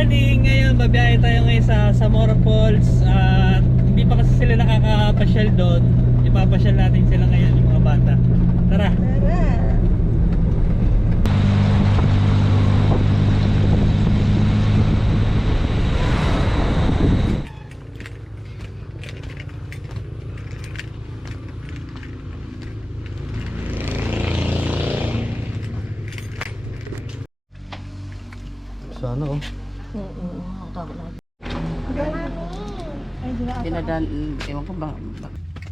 morning! Ngayon, babiyahe tayo ngayon sa Zamora Falls. At hindi pa kasi sila nakakapasyal doon. Ipapasyal natin sila ngayon, yung mga bata. Tara! Tara. Sana oh. Dinadaan, ewan ko ba?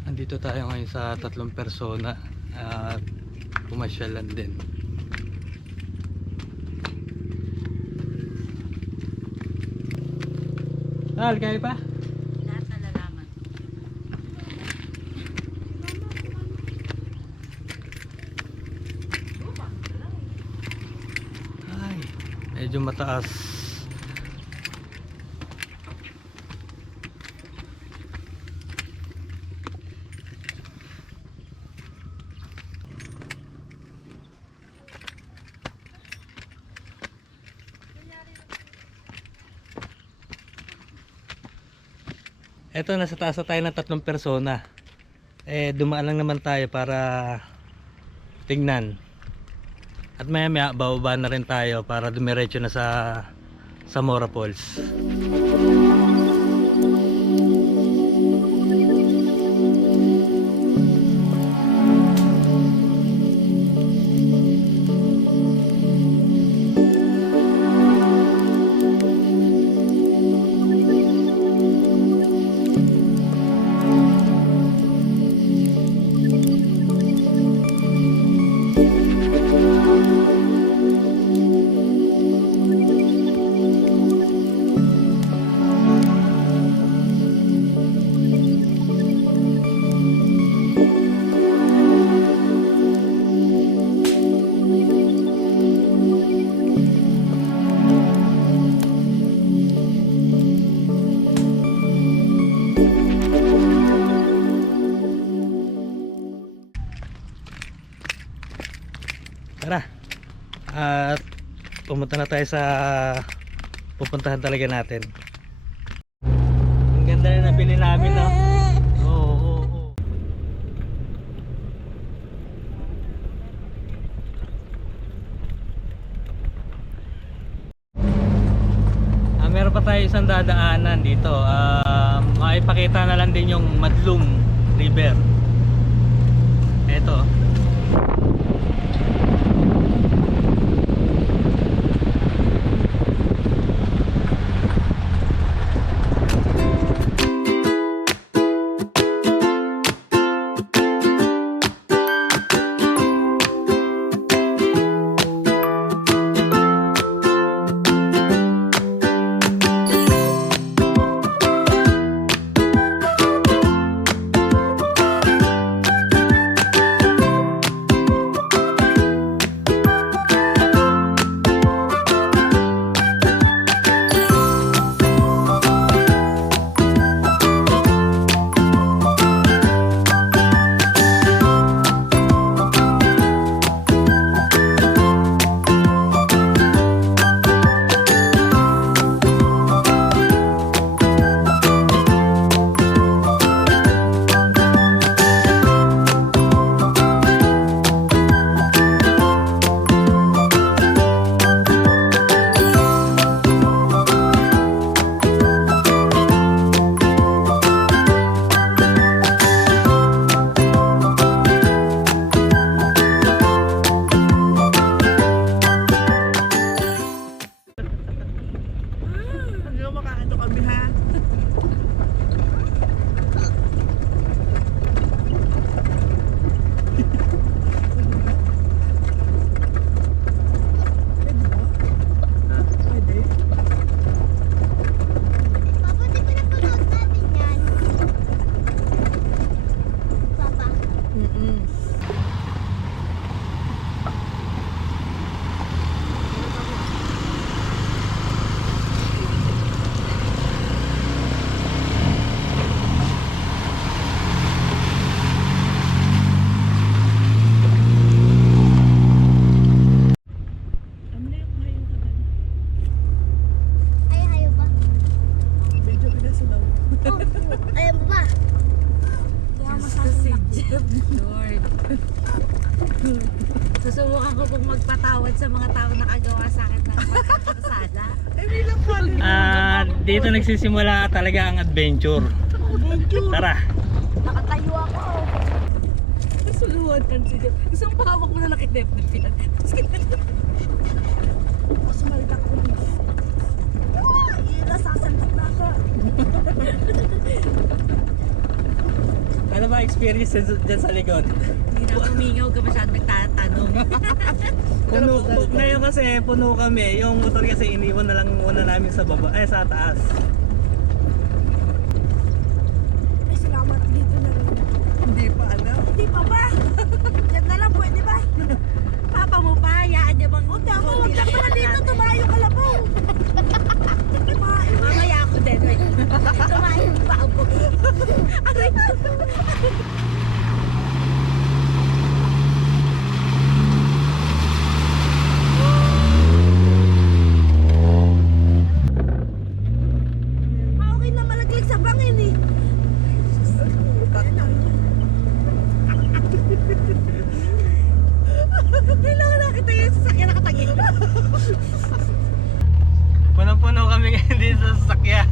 Andito tayo ngayon sa 3 persona at pumasyalan din. Kaya pa? Lahat na lalaman. Ay, medyo mataas. Eto, nasa taas na tayo ng 3 persona. Dumaan lang naman tayo para tingnan. At maya maya bababa na rin tayo para dumiretso na sa Zamora Falls. Tara. At pumunta na tayo sa pupuntahan talaga natin. Ang ganda na nabili namin, no? Oo. Meron pa tayo isang dadaanan dito. Maipakita na lang din yung Madlum River. Eto. Lord. Susubukan ko pong magpatawad sa mga tao nakagawa sa akin ng pagkakasala. Dito nagsisimula talaga ang adventure. Tara. Nakatayo ako. Suluhan kan si Jeff. Isang pahawak mo na nakidep-dep yan. Mas maldak ko din. Nasasandak na ako. Ano ba experience dyan sa likod? Hindi na humingaw ka masyadong nagtatanong. Ngayon kasi puno kami. Yung motor kasi iniwan na lang muna namin sa baba, sa taas. Ay, salamat dito na rin. Hindi pa alam. Hindi pa ba? Diyan na lang, pwede ba? Papa mo pa, hayaan niya bang... Huwag ako, huwag ka pala dito, tumayo ka lang po. Mamaya ako din, wait. Tumayo pa ako. Aray. Okay na malaglag sa bangin eh. Kailangan nakita yung sasakyan nakatagil. Punong-puno kami ngayon dito sa sasakyan.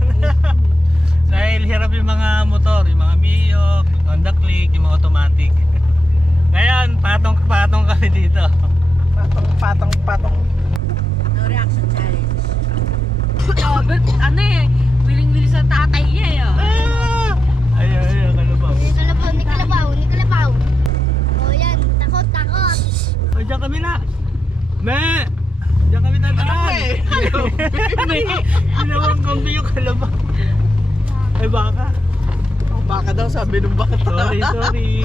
Dahil hirap yung mga motor, yung mga Mio, Honda Click, yung mga automatic. Ngayon, patong-patong kami dito. Patong. No reaction challenge. Ano eh, wiling-wili sa tatay niya eh. Ayun, kalabaw. Ni kalabaw. O yan, takot. O, dyan kami na. Me! Diyan kami dadaan. Ginawang kambi yung kalabaw. Ay, baka. Baka daw sabi ng bata. Sorry.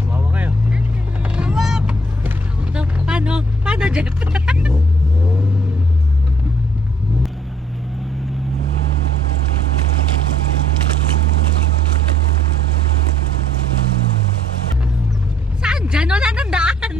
Tumawa kayo. Paano, Jeff? Saan dyan? Wala nang daan.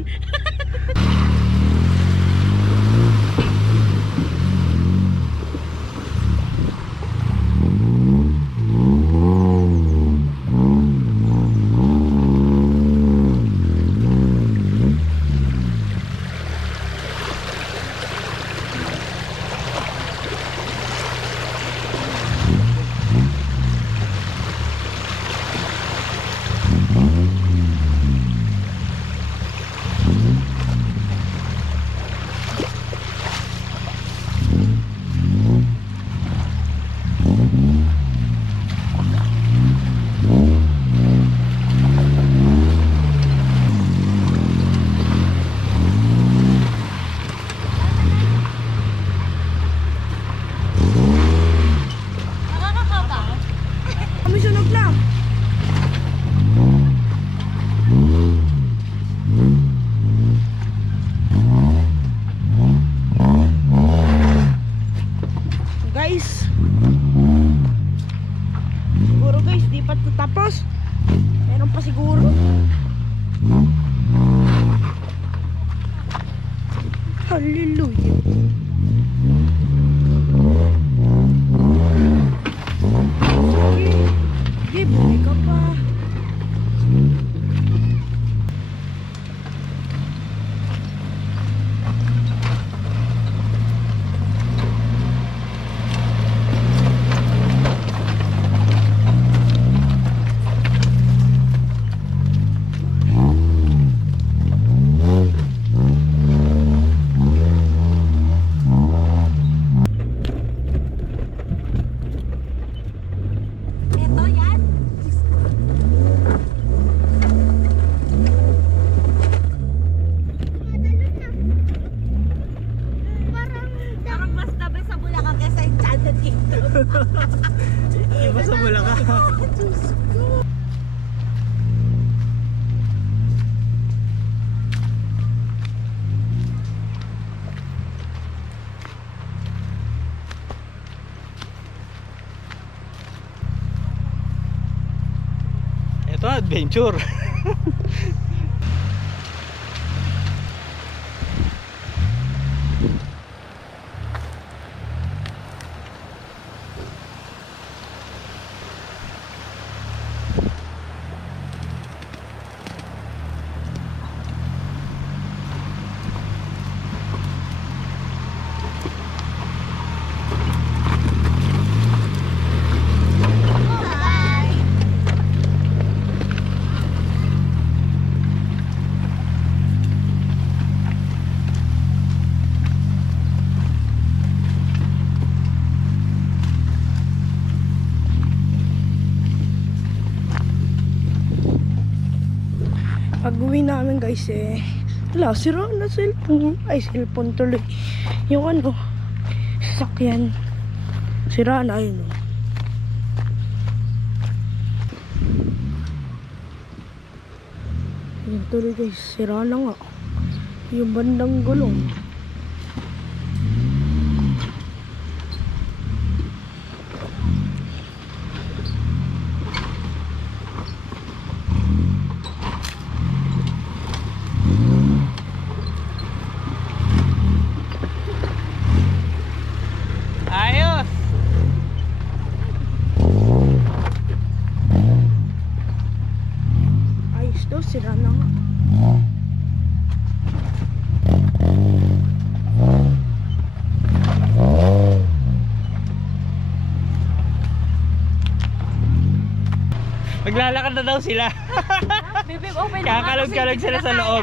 Tapos, meron pa siguro. Hallelujah. Sige, buhay ka pa. adventure. Pag uwi namin guys wala, sira na cellphone. Ay, cellphone tuloy. Yung ano, sasakyan. Sira na yun. Yun tuloy guys, sira na nga. Yung bandang gulong. Ayos! Ayos daw, sira na nga. Maglalakad na daw sila. Bibig, open Kakalog-kalog sila sa loob.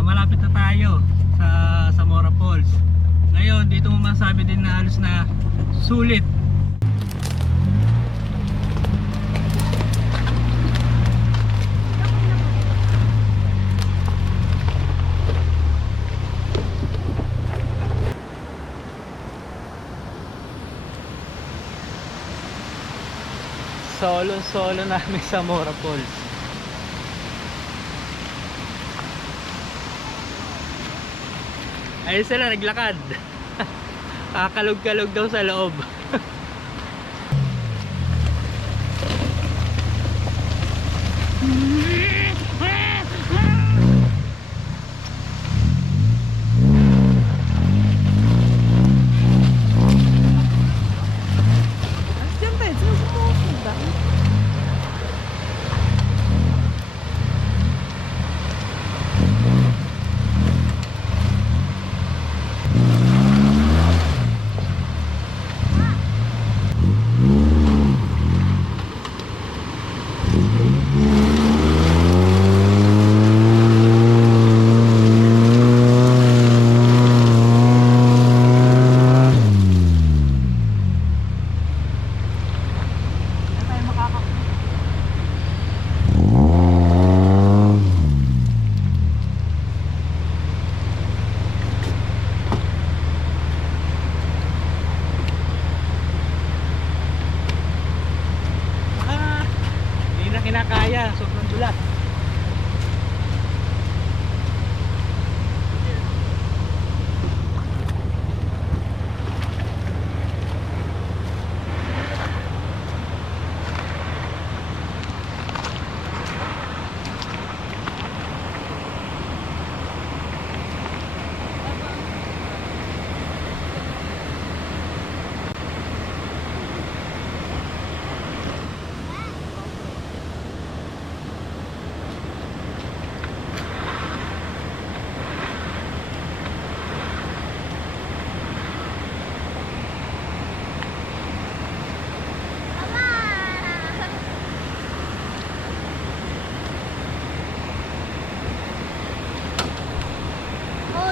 Malapit na tayo sa Zamora Falls. Ngayon, dito mo masabi din na halos na sulit. Solo namin sa Zamora Falls. Ayun sila naglakad. Kakalog-kalog daw sa loob. Siyempre, susunod.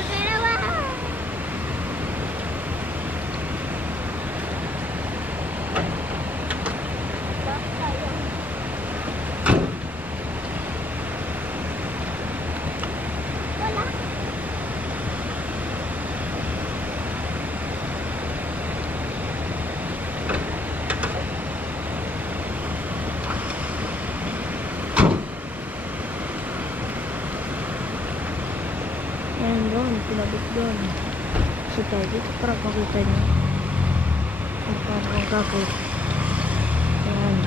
dalawa. Wala. Ayan doon, pinabit doon. So tayo dito para makita niyo. Ang parang gagawin. Ayan.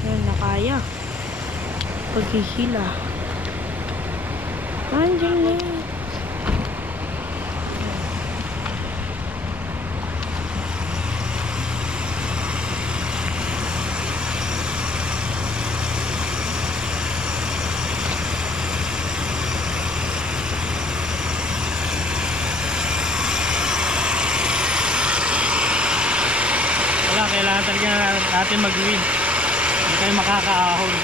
Ayan, nakaya. Paghihila. Andiyan na. Wala, kailangan talaga natin mag-win. Hindi tayo makakaahon.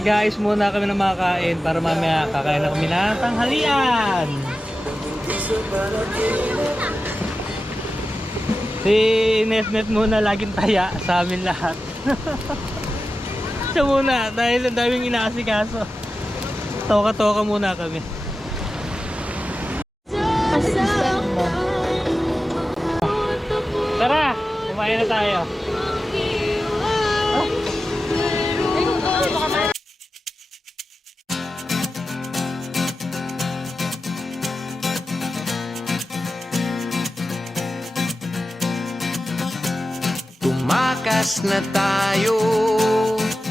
nag-aayos muna kami ng mga kain para mamaya kakain na kami ng tanghalian. Si Nesnet muna laging taya sa amin lahat. Siya muna dahil ang daming inaasikaso. Toka-toka muna kami. Tara, kumain na tayo. Tumakas na tayo,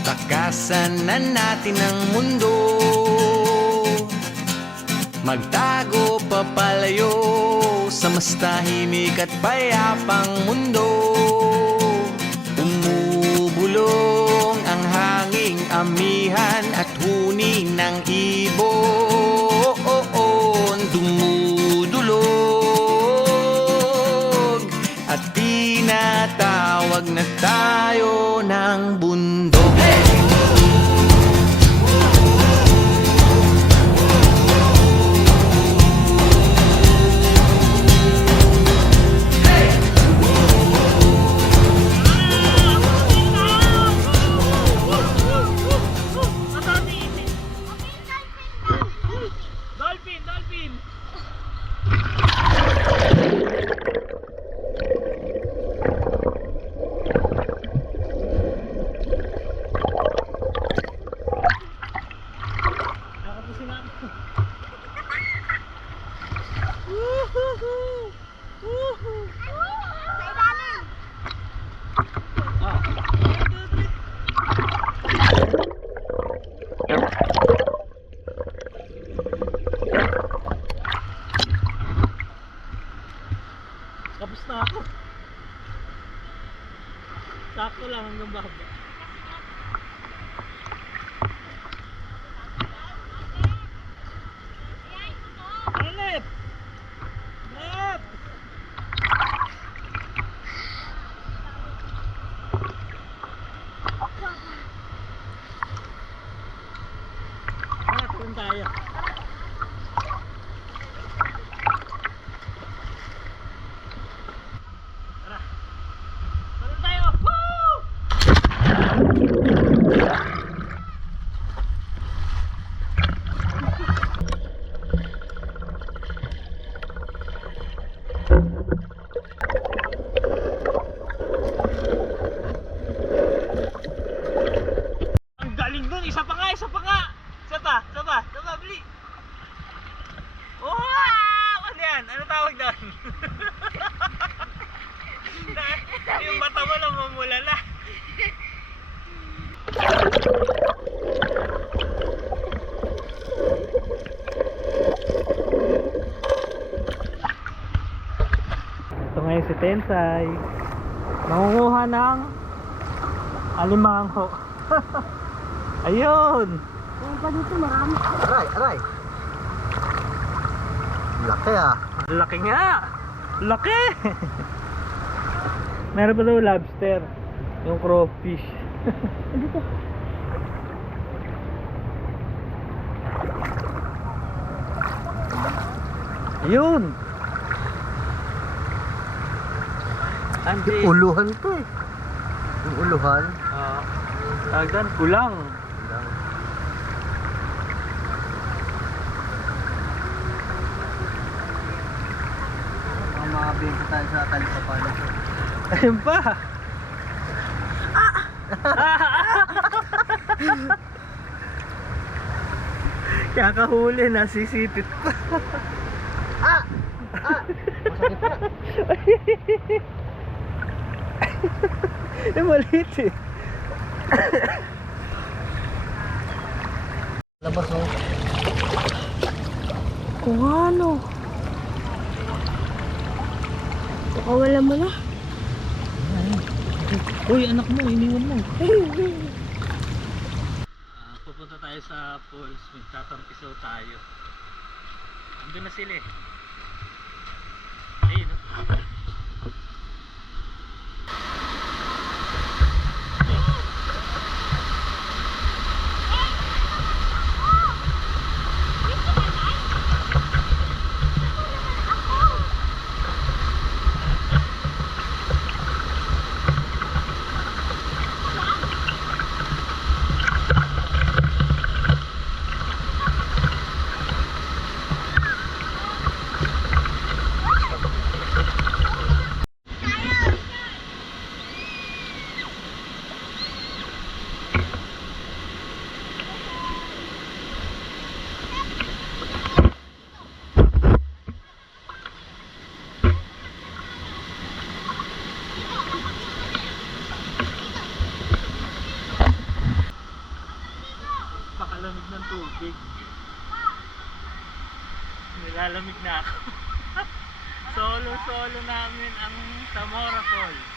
takasan na natin ang mundo. Magtago papalayo sa mas tahimik at payapang mundo. Umubulong ang hanging amihan at huni ng ibon. Dumudulog at tinatawag na tayo ng bundok. Dolphin! Dolphin! Nakapusin namin. Tapos na ako. Sakto lang hanggang baba. Alep! Alep! Turun tayo. Tara. Turun tayo. Woo! Ang galing dun! Isa pa nga! Isa pa nga! Isa pa! Isa pa! Isa pa! Bili! Wow! Ano yan? Ano tawag doon? Yung mata mo lang mamulala. Ito ngayon si Tensai. Nangunguha ng alimango. Ayun! Meron pa dito marami. Aray, aray. Laki ah. Laki nga! Laki! Meron pa daw lobster. Yung crawfish. Dito. Ayun! Andi. Yung uluhan to eh. Yung uluhan. Tagdan, kulang. Makabenta tayo sa Talipapalo. Ayun pa! Kakahuli, nasisipit pa. Maliit eh. Labas mo. Kung ano. Pakawala mo na. Uy, anak mo, iniwan mo. Pupunta tayo sa falls, magtatampisaw tayo. Andun na sila eh. Ayun, no? tubig. Nilalamig na ako. Solo namin ang Zamora Falls.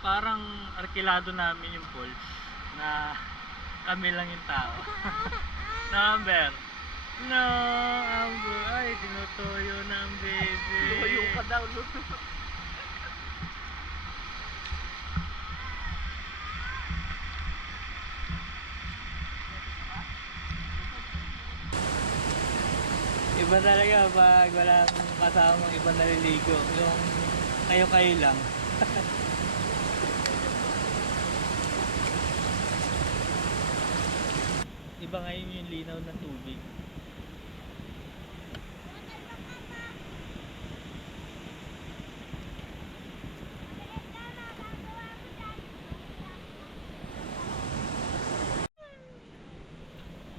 Parang arkilado namin yung falls na kami lang yung tao. No, Amber? No, Amber. Ay, tinutuyo na ang baby. Tuyo ka daw, no? Iba talaga pag wala kang kasamang iba naliligo. Yung kayo-kayo lang. Iba ngayon yung linaw ng tubig.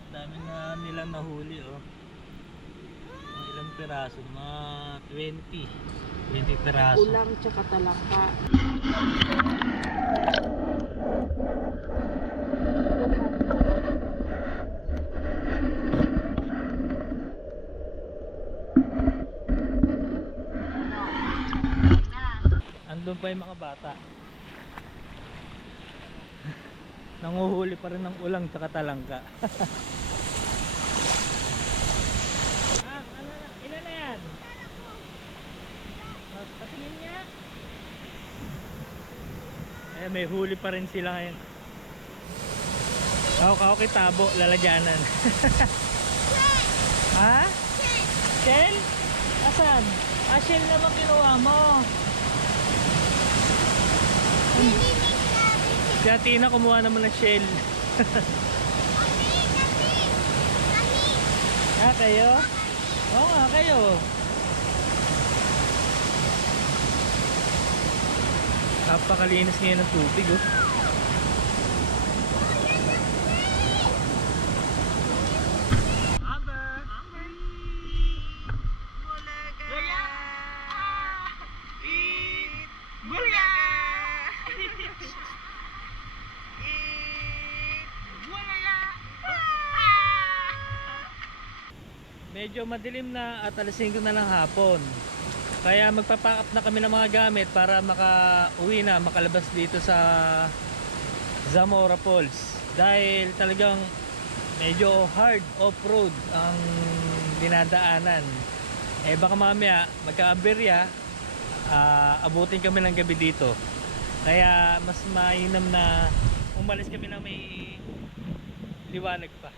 Dami na nilang nahuli oh. Mga ilang piraso, mga 20 piraso. Ulang tsaka talangka. Andun pa yung mga bata. Nanguhuli pa rin ng ulang tsaka talangka. Ilan na yan? Patingin niya. Ay, may huli pa rin sila ngayon. Kahok kay tabo, lalagyanan. Ha? Shell? Asan? Ah, shell naman kinuha mo. Si Atina kumuha naman ng shell. Ah, kayo? Oo nga, kayo. Napakalinis ngayon ng tubig oh. Medyo madilim na at alas 5 na ng hapon. Kaya magpapack up na kami ng mga gamit para makauwi na, makalabas dito sa Zamora Falls. Dahil talagang medyo hard off-road ang dinadaanan. Eh baka mamaya magka-aberya, abutin kami ng gabi dito. Kaya mas mainam na umalis kami na may liwanag pa.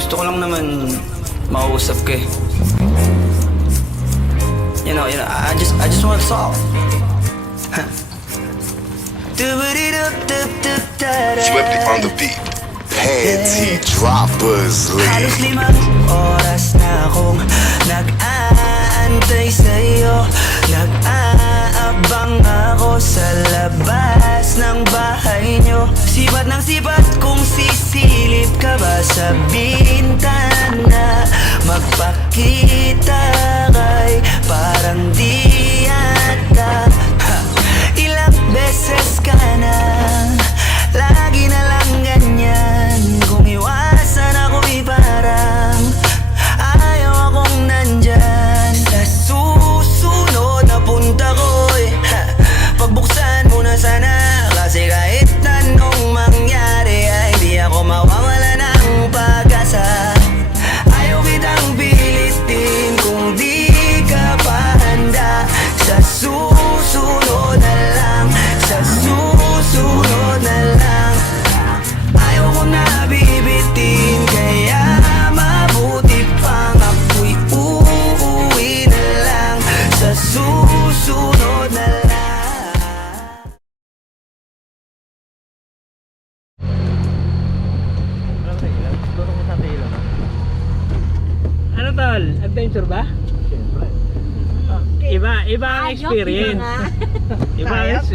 Gusto ko lang naman makausap ka eh. You know, I just want to talk. Swifty on the beat. Panty droppers Halos lead. 5 oras na akong nag-aantay sa'yo. Nag-aabang ako sa labas ng bahay nyo. Sipat ng sipat kung sisilip ka ba sa bintana. Magpakita kay parang di yata. Ilang beses ka na, lagi na lang ganyan. Kung iwasan ako'y parang ayaw akong nandyan. Sa susunod na punta ko'y pagbuksan mo na sana. Kasi kahit anong mangyari ay di ako mawawala ng pag-asa. Ayaw kitang pilitin kung di ka pa handa. Sa susunod na lang, sa susunod na lang. Ayaw ko na bibitin, kaya mabuti pang ako'y uuwi na lang. Sa susunod na lang. Ano tol? Adventure ba? Siyempre. Iba ang experience. Iba ang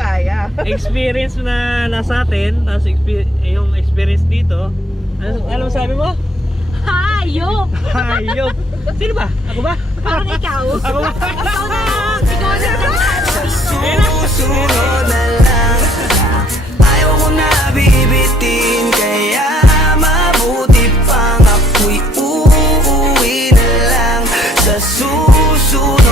experience na nasa atin, tapos yung experience dito. Ano sabi mo? Hayop! Hayop. Sino ba? Ako ba? Parang ikaw. Ako ba? Ikaw na yun. Ikaw na Sa susunod na lang, ayaw ko na bibitin, kaya mabuti pang ako'y uuwi na lang. Sa susunod